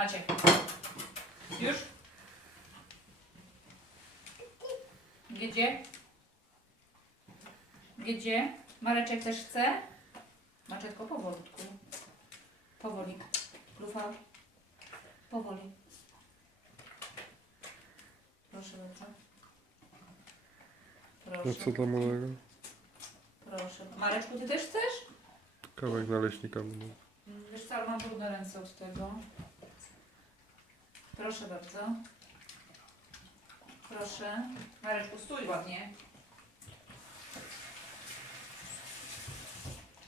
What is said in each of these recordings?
Macie. Już? Gdzie? Gdzie? Mareczek też chce? Maczetko, powolutku. Powoli. Lufa. Powoli. Proszę bardzo. No Proszę. co tam Olega? Proszę. Mareczku, ty też chcesz? Kawałek naleśnika. no. Wiesz co, ale mam brudne ręce od tego. Proszę bardzo. Proszę. Mareczku, stój ładnie.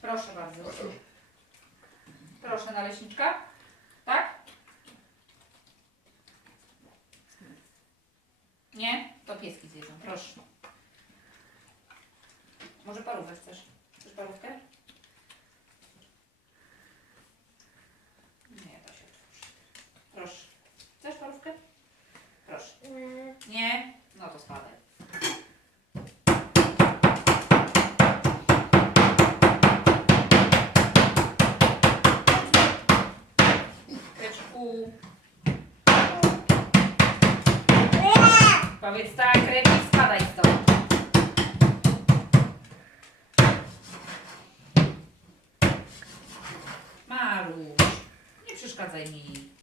Proszę bardzo. Proszę, naleśniczka. Tak? Nie? To pieski zjedzą. Proszę. Może parówkę chcesz? Chcesz parówkę? Powiedz tak, Remi, spadaj stąd. Maruś, nie przeszkadzaj mi.